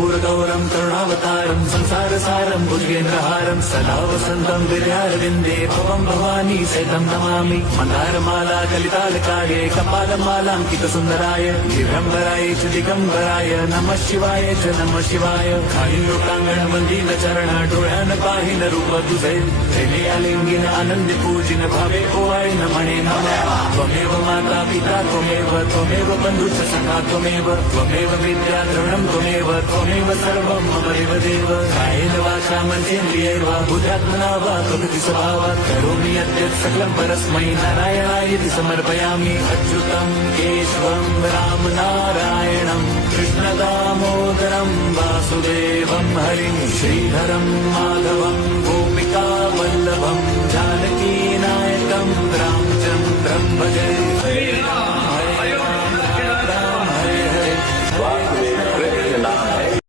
कर्पूरगौरं करुणावतारं संसारसारं भुजगेन्द्रहारं सदा वसन्तं विद्यारविन्दे भवं भवानी सहितं नमामि। मन्दारमाला कलितालकाये कपालमालाङ्कितसुन्दराय दिगम्बराय च दिगम्बराय नमः शिवाय च नमः शिवाय। खालीलोकांगण वंदीन चरण डोळ्यान पाहिन रूप तुझे प्रेमे आलिंगिन आनंदी पूजिन भावे ओवाळीन म्हणे नमः। त्वमेव माता पिता त्वमेव बंधुश्च सखा त्वमेव विद्या द्रविणं त्वमेव सर्वं मम देव। कायेन वाचा मनसेन्द्रियैर्वा बुद्ध्यात्मना वा प्रकृति स्वभावात् करोमि यद्यत् सकलं परस्मै नारायणाय समर्पयामि। अच्युतं केशवं राम नारायणं कृष्णदामोदरं वासुदेवं हरिं श्रीधरं माधवं गोपिका वल्लभं जानकी नायकं रामचन्द्रं भजे।